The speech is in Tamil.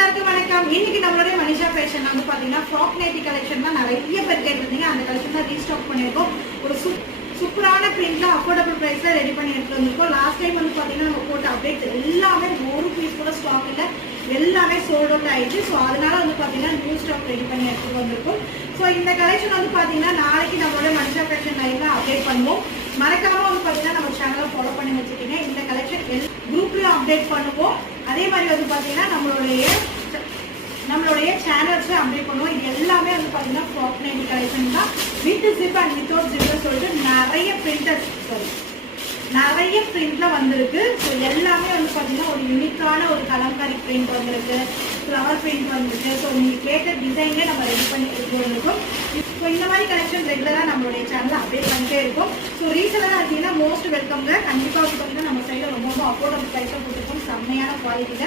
எல்லாருக்கும் வணக்கம். இன்னைக்கு நம்மளுடைய மனிஷா ஃபேஷன் வந்து பாத்தீங்கன்னா ஃப்ராக் நைட்டி கலெக்ஷன் தான் நிறைய பேர் கேட்டிருந்தீங்க. அந்த கலெக்ஷன் தான் ரீஸ்டாக் பண்ணியிருக்கோம். ஒரு சூப்பரான பிரிண்ட்ல அஃபோர்டபுள் பிரைஸ்ல ரெடி பண்ணி எடுத்து வந்திருக்கோம். லாஸ்ட் டைம் வந்து பாத்தீங்கன்னா நம்ம போட்ட அப்டேட் எல்லாமே ஒரு பீஸ் கூட ஸ்டாக் இல்லை, எல்லாமே சோல்ட் அவுட் ஆயிடுச்சு. ஸோ அதனால வந்து பாத்தீங்கன்னா நியூ ஸ்டாக் ரெடி பண்ணி எடுத்து வந்திருக்கோம். ஸோ இந்த கலெக்ஷன் வந்து பாத்தீங்கன்னா நாளைக்கு நம்மளோட மனிஷா ஃபேஷன் லைவ்ல அப்டேட் பண்ணுவோம். மறக்காம வந்து பாத்தீங்கன்னா நம்ம சேனலை ஃபாலோ பண்ணி வச்சுக்கீங்க. இந்த கலெக்ஷன் குரூப்லயும் அப்டேட் பண்ணுவோம். அதே மாதிரி வந்து பாத்தீங்கன்னா நம்மளுடைய சேனல்ஸ் அப்டேட் பண்ணுவோம். இது எல்லாமே வந்து பாத்தீங்கன்னா ஃப்ராக் நைட்டி கலெக்ஷன் தான். With zip and without zip சொல்லிட்டு நிறைய பிரிண்ட்ல வந்திருக்கு. ஸோ எல்லாமே வந்து பாத்தீங்கன்னா ஒரு யூனிக்கான ஒரு கலம்காரி பிரிண்ட் வந்திருக்கு, ஃப்ளவர் பிரிண்ட் வந்திருக்கு. ஸோ நீங்க கேட்ட டிசைன்ல நம்ம ரெடி பண்ணி எடுத்து வந்திருக்கோம். இப்போ இந்த மாதிரி கலெக்ஷன் ரெகுலரா நம்மளுடைய சேனல்ல அப்டேட் பண்ணிட்டே இருக்கும். ஸோ ரீசெலரா இருக்கீங்கன்னா மோஸ்ட் வெல்கம்ங்க. கண்டிப்பா வந்து பாத்தீங்கன்னா நம்ம சைடுல ரொம்ப அஃபோர்டபுள் பிரைஸ்ல கொடுத்துருக்கோம், செம்மையான குவாலிட்டியில.